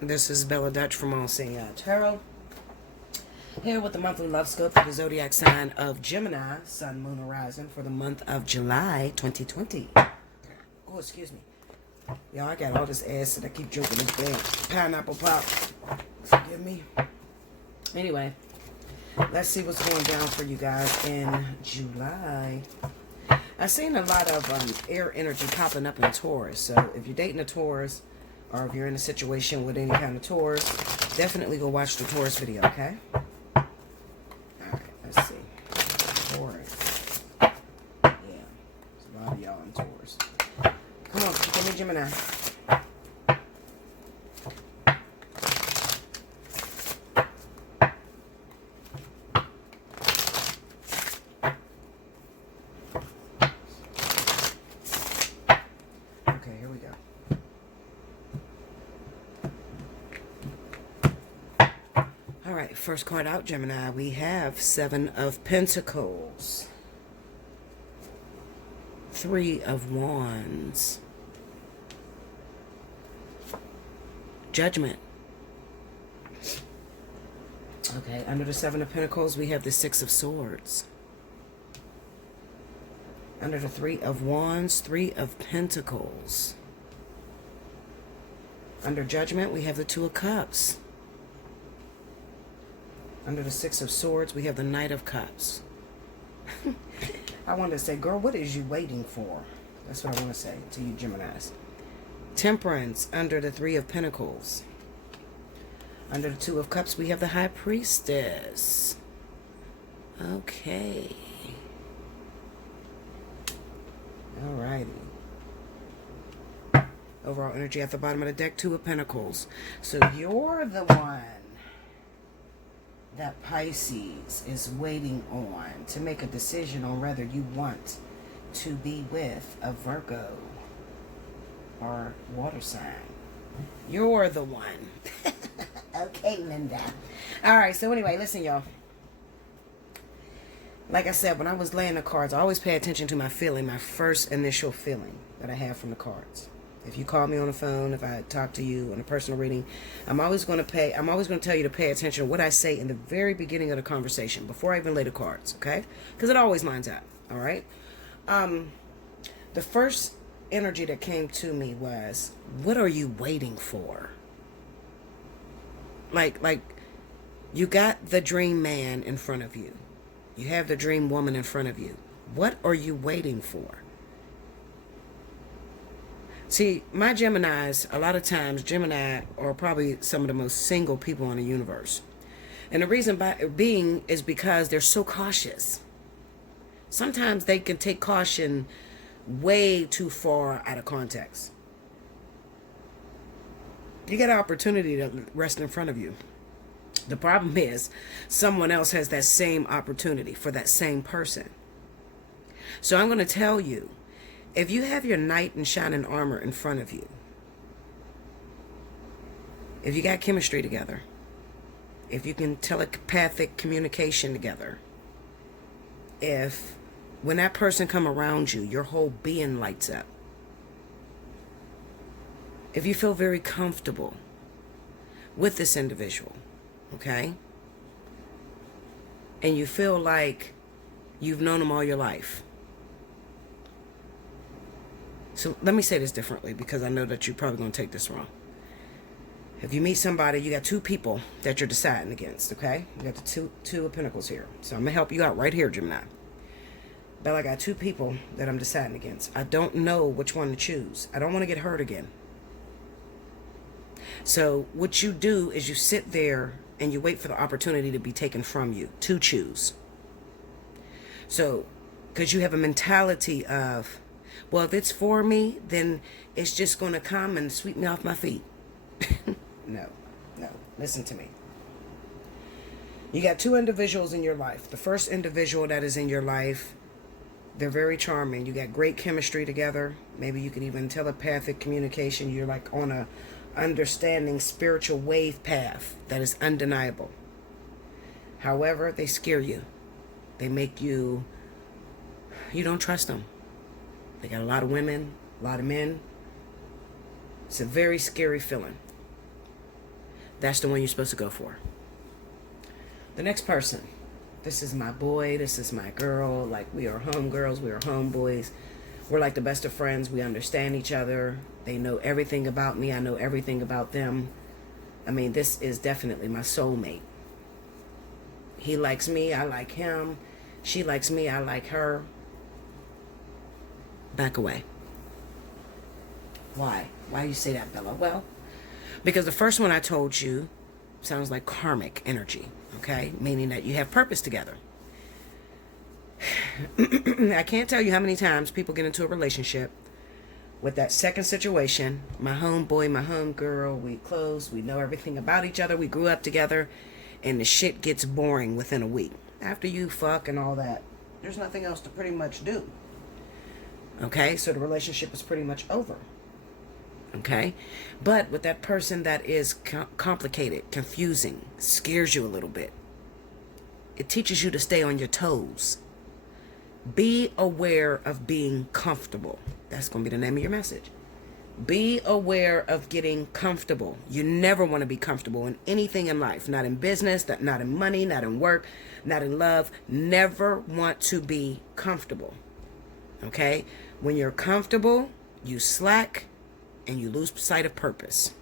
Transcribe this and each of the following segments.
This is Bella Dutch from Allseeingeyetarot. Here with the monthly love scope for the zodiac sign of Gemini, Sun, Moon, Horizon for the month of July 2020. Oh, excuse me. Y'all, I got all this acid. I keep drinking this damn pineapple pop. Forgive me. Anyway, let's see what's going down for you guys in July. I've seen a lot of air energy popping up in Taurus. So if you're dating a Taurus, or if you're in a situation with any kind of Taurus, definitely go watch the Taurus video, okay? Alright, let's see. Taurus. Yeah. There's a lot of y'all in Taurus. Come on, give me Gemini. Okay, here we go. Alright, first card out, Gemini. We have Seven of Pentacles. Three of Wands. Judgment. Okay, under the Seven of Pentacles, we have the Six of Swords. Under the Three of Wands, Three of Pentacles. Under Judgment, we have the Two of Cups. Under the Six of Swords, we have the Knight of Cups. I wanted to say, girl, what is you waiting for? That's what I want to say to you, Geminis. Temperance, under the Three of Pentacles. Under the Two of Cups, we have the High Priestess. Okay. Alrighty. Overall energy at the bottom of the deck, Two of Pentacles. So you're the one that Pisces is waiting on to make a decision on whether you want to be with a Virgo or water sign. You're the one. Okay, Linda. Alright, so anyway, listen, y'all. Like I said, when I was laying the cards, I always pay attention to my feeling, my first initial feeling that I have from the cards. If you call me on the phone, if I talk to you on a personal reading, I'm always going to tell you to pay attention to what I say in the very beginning of the conversation, before I even lay the cards, okay? Because it always lines up, all right? The first energy that came to me was, what are you waiting for? Like, you got the dream man in front of you. You have the dream woman in front of you. What are you waiting for? See, my Geminis, a lot of times, Gemini are probably some of the most single people in the universe. And the reason being is because they're so cautious. Sometimes they can take caution way too far out of context. You get an opportunity to rest in front of you. The problem is someone else has that same opportunity for that same person. So I'm going to tell you, if you have your knight in shining armor in front of you, if you got chemistry together, if you can telepathic communication together, if when that person come around you, your whole being lights up, if you feel very comfortable with this individual, okay, and you feel like you've known them all your life. So let me say this differently, because I know that you're probably going to take this wrong. If you meet somebody, you got two people that you're deciding against, okay? You got the two of Pentacles here. So I'm going to help you out right here, Gemini. But I got two people that I'm deciding against. I don't know which one to choose. I don't want to get hurt again. So what you do is you sit there and you wait for the opportunity to be taken from you to choose. So, because you have a mentality of, well, if it's for me, then it's just going to come and sweep me off my feet. No. Listen to me. You got two individuals in your life. The first individual that is in your life, they're very charming. You got great chemistry together. Maybe you can even telepathic communication. You're like on a understanding spiritual wave path that is undeniable. However, they scare you. They make you don't trust them. They got a lot of women, a lot of men. It's a very scary feeling. That's the one you're supposed to go for. The next person. This is my boy. This is my girl. Like, we are homegirls. We are homeboys. We're like the best of friends. We understand each other. They know everything about me. I know everything about them. I mean, this is definitely my soulmate. He likes me. I like him. She likes me. I like her. Back away. Why? Why do you say that, Bella? Well, because the first one I told you sounds like karmic energy, okay? Meaning that you have purpose together. I can't tell you how many times people get into a relationship with that second situation. My homeboy, my homegirl, we close, we know everything about each other, we grew up together, and the shit gets boring within a week. After you fuck and all that, there's nothing else to pretty much do. Okay, so the relationship is pretty much over. Okay, but with that person that is complicated, confusing, scares you a little bit, it teaches you to stay on your toes. Be aware of being comfortable. That's going to be the name of your message. Be aware of getting comfortable. You never want to be comfortable in anything in life. Not in business, not in money, not in work, not in love. Never want to be comfortable. Okay? When you're comfortable, you slack and you lose sight of purpose.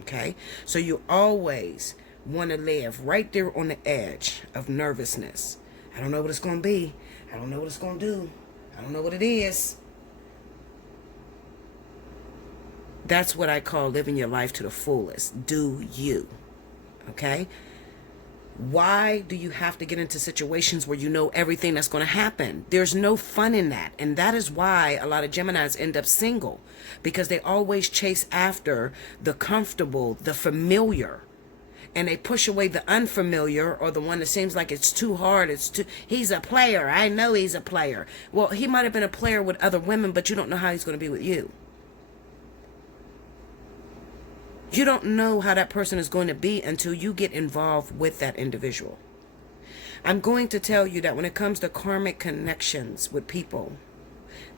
Okay? So you always want to live right there on the edge of nervousness. I don't know what it's going to be. I don't know what it's going to do. I don't know what it is. That's what I call living your life to the fullest. Do you. Okay? Why do you have to get into situations where you know everything that's going to happen? There's no fun in that. And that is why a lot of Geminis end up single. Because they always chase after the comfortable, the familiar. And they push away the unfamiliar or the one that seems like it's too hard. He's a player. I know he's a player. Well, he might have been a player with other women, but you don't know how he's going to be with you. You don't know how that person is going to be until you get involved with that individual. I'm going to tell you that when it comes to karmic connections with people,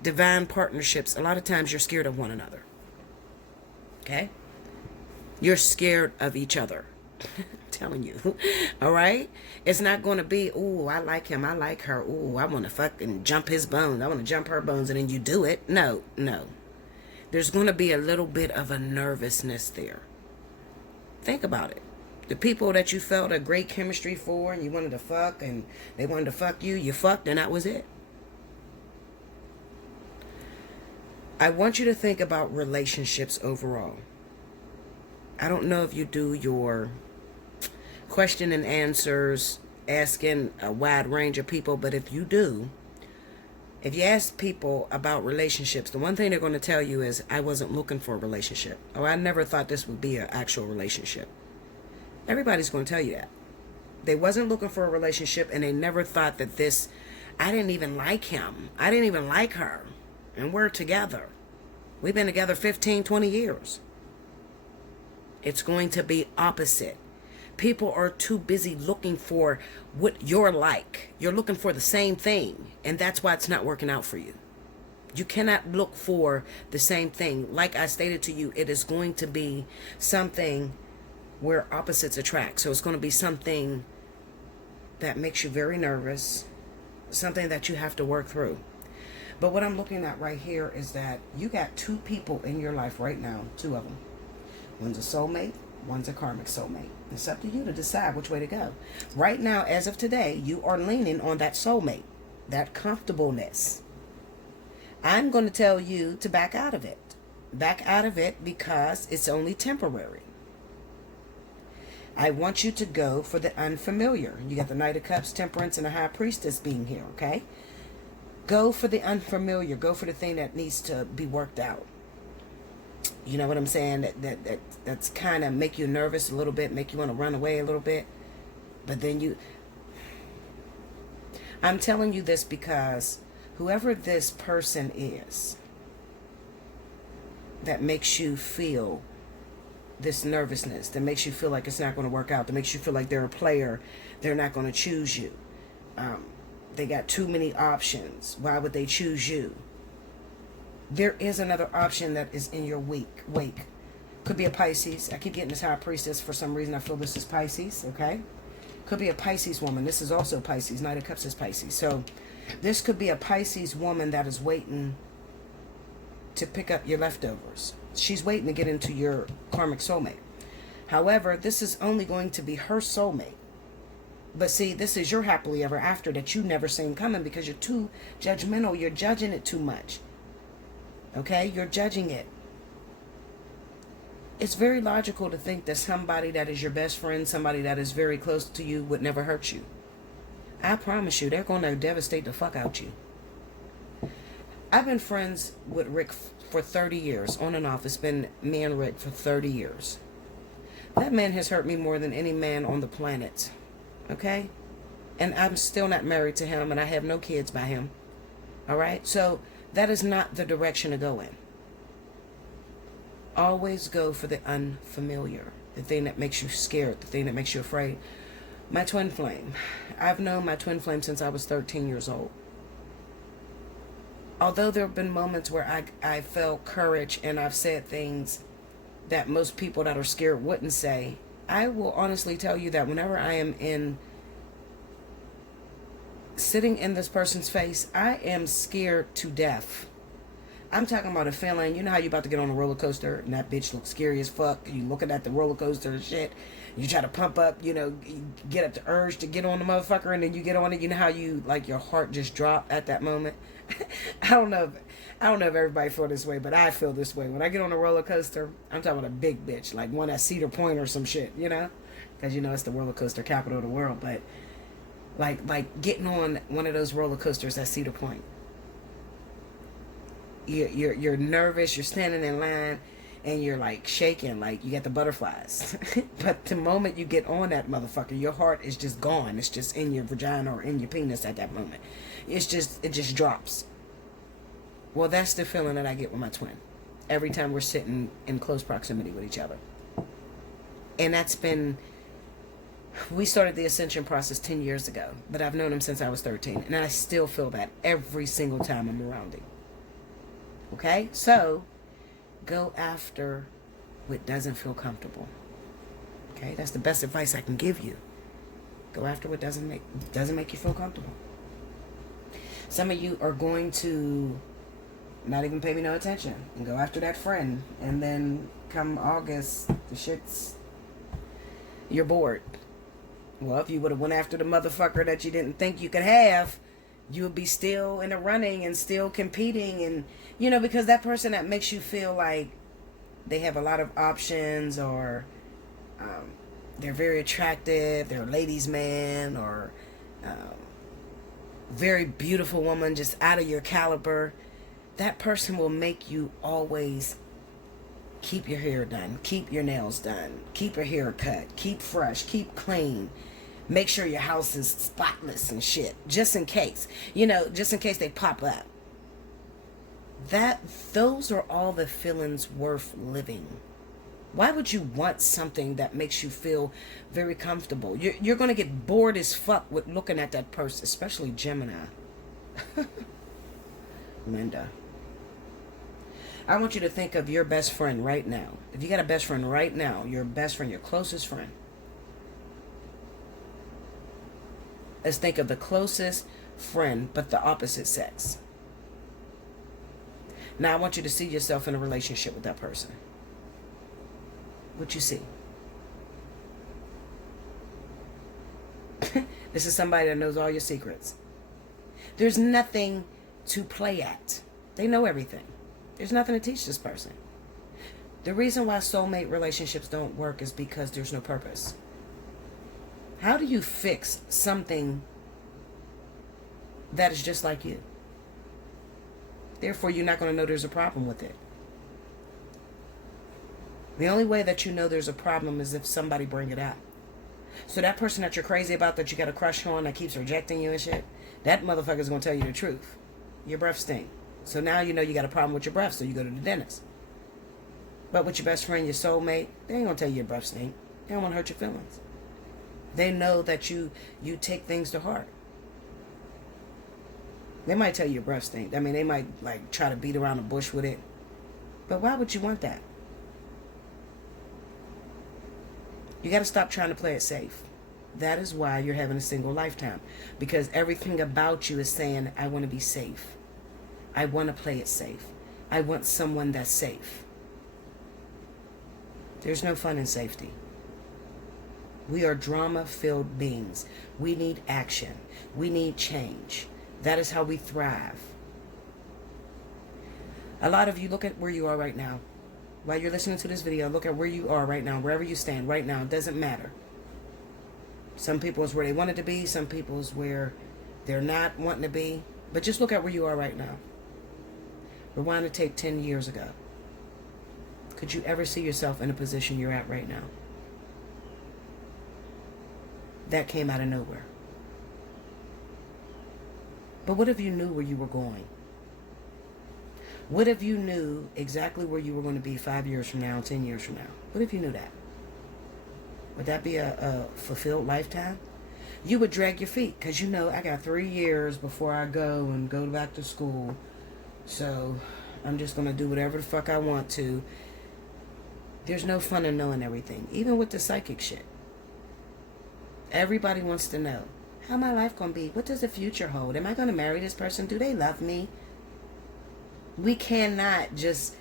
divine partnerships, a lot of times you're scared of one another. Okay? You're scared of each other. I'm telling you. All right? It's not going to be, ooh, I like him, I like her. Ooh, I want to fucking jump his bones. I want to jump her bones, and then you do it. No. There's going to be a little bit of a nervousness there. Think about it. The people that you felt a great chemistry for and you wanted to fuck and they wanted to fuck you, you fucked and that was it. I want you to think about relationships overall. I don't know if you do your question and answers asking a wide range of people, but if you do, if you ask people about relationships, the one thing they're going to tell you is, I wasn't looking for a relationship. Or I never thought this would be an actual relationship. Everybody's going to tell you that. They wasn't looking for a relationship and they never thought that this, I didn't even like him. I didn't even like her. And we're together. We've been together 15, 20 years. It's going to be opposite. People are too busy looking for what you're like. You're looking for the same thing. And that's why it's not working out for you. You cannot look for the same thing. Like I stated to you, it is going to be something where opposites attract. So it's going to be something that makes you very nervous. Something that you have to work through. But what I'm looking at right here is that you got two people in your life right now. Two of them. One's a soulmate. One's a karmic soulmate. It's up to you to decide which way to go. Right now, as of today, you are leaning on that soulmate, that comfortableness. I'm going to tell you to back out of it. Back out of it because it's only temporary. I want you to go for the unfamiliar. You got the Knight of Cups, Temperance, and the High Priestess being here, okay? Go for the unfamiliar. Go for the thing that needs to be worked out. You know what I'm saying? That's kind of make you nervous a little bit, make you want to run away a little bit. But then I'm telling you this because whoever this person is that makes you feel this nervousness, that makes you feel like it's not going to work out, that makes you feel like they're a player, they're not going to choose you. They got too many options. Why would they choose you? There is another option that is in your wake. Could be a Pisces. I keep getting this High Priestess. For some reason, I feel this is Pisces, okay? Could be a Pisces woman. This is also Pisces. Knight of Cups is Pisces. So this could be a Pisces woman that is waiting to pick up your leftovers. She's waiting to get into your karmic soulmate. However, this is only going to be her soulmate. But see, this is your happily ever after that you never seen coming because you're too judgmental. You're judging it too much. Okay? You're judging it. It's very logical to think that somebody that is your best friend, somebody that is very close to you, would never hurt you. I promise you, they're going to devastate the fuck out you. I've been friends with Rick for 30 years, on and off. It's been me and Rick for 30 years. That man has hurt me more than any man on the planet. Okay? And I'm still not married to him, and I have no kids by him. Alright? So, that is not the direction to go in. Always go for the unfamiliar. The thing that makes you scared. The thing that makes you afraid. My twin flame. I've known my twin flame since I was 13 years old. Although there have been moments where I felt courage and I've said things that most people that are scared wouldn't say, I will honestly tell you that whenever I am sitting in this person's face, I am scared to death. I'm talking about a feeling, you know how you about to get on a roller coaster and that bitch looks scary as fuck. You looking at the roller coaster and shit. You try to pump up, you know, you get up the urge to get on the motherfucker, and then you get on it. You know how you, like, your heart just drop at that moment? I don't know if everybody feel this way, but I feel this way. When I get on a roller coaster, I'm talking about a big bitch, like one at Cedar Point or some shit, you know? Because, you know, it's the roller coaster capital of the world. But, like getting on one of those roller coasters at Cedar Point. You're nervous, you're standing in line, and you're like shaking, like you got the butterflies. But the moment you get on that motherfucker, your heart is just gone. It's just in your vagina or in your penis at that moment. It just drops. Well, that's the feeling that I get with my twin. Every time we're sitting in close proximity with each other. And we started the ascension process 10 years ago, but I've known him since I was 13. And I still feel that every single time I'm around him. Okay, so go after what doesn't feel comfortable. Okay, that's the best advice I can give you. Go after what doesn't make you feel comfortable. Some of you are going to not even pay me no attention and go after that friend, and then come August, you're bored. Well, if you would have went after the motherfucker that you didn't think you could have, you would be still in the running and still competing, and you know, because that person that makes you feel like they have a lot of options, or they're very attractive, they're a ladies' man, or very beautiful woman just out of your caliber, that person will make you always keep your hair done, keep your nails done, keep your hair cut, keep fresh, keep clean. Make sure your house is spotless and shit, just in case. You know, just in case they pop up. Those are all the feelings worth living. Why would you want something that makes you feel very comfortable? You're going to get bored as fuck with looking at that person, especially Gemini. Linda. I want you to think of your best friend right now. If you got a best friend right now, your best friend, your closest friend. Let's think of the closest friend, but the opposite sex. Now I want you to see yourself in a relationship with that person. What you see? This is somebody that knows all your secrets. There's nothing to play at. They know everything. There's nothing to teach this person. The reason why soulmate relationships don't work is because there's no purpose. How do you fix something that is just like you? Therefore, you're not going to know there's a problem with it. The only way that you know there's a problem is if somebody bring it up. So that person that you're crazy about, that you got a crush on, that keeps rejecting you and shit, that motherfucker's going to tell you the truth. Your breath stink. So now you know you got a problem with your breath, so you go to the dentist. But with your best friend, your soulmate, they ain't going to tell you your breath stink. They don't want to hurt your feelings. They know that you take things to heart. They might tell you your breath stink. I mean, they might like try to beat around the bush with it. But why would you want that? You got to stop trying to play it safe. That is why you're having a single lifetime. Because everything about you is saying, I want to be safe. I want to play it safe. I want someone that's safe. There's no fun in safety. We are drama-filled beings. We need action. We need change. That is how we thrive. A lot of you, look at where you are right now. While you're listening to this video, look at where you are right now. Wherever you stand right now, it doesn't matter. Some people is where they wanted to be. Some people is where they're not wanting to be. But just look at where you are right now. Rewind to take 10 years ago. Could you ever see yourself in a position you're at right now? That came out of nowhere. But what if you knew where you were going? What if you knew exactly where you were going to be 5 years from now, 10 years from now? What if you knew that? Would that be a fulfilled lifetime? You would drag your feet because you know I got 3 years before I go back to school. So I'm just going to do whatever the fuck I want to. There's no fun in knowing everything. Even with the psychic shit. Everybody wants to know. How my life going to be? What does the future hold? Am I going to marry this person? Do they love me? We cannot just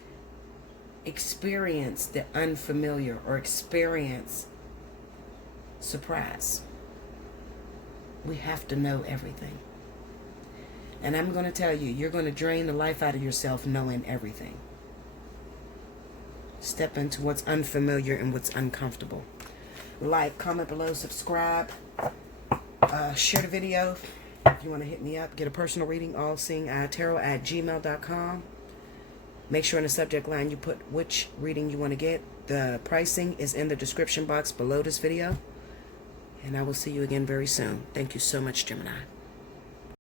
experience the unfamiliar or experience surprise. We have to know everything. And I'm going to tell you, you're going to drain the life out of yourself knowing everything. Step into what's unfamiliar and what's uncomfortable. Like, comment below, subscribe, share the video. If you want to hit me up, get a personal reading, allseeingeyetarot@gmail.com. Make sure in the subject line you put which reading you want to get. The pricing is in the description box below this video. And I will see you again very soon. Thank you so much, Gemini.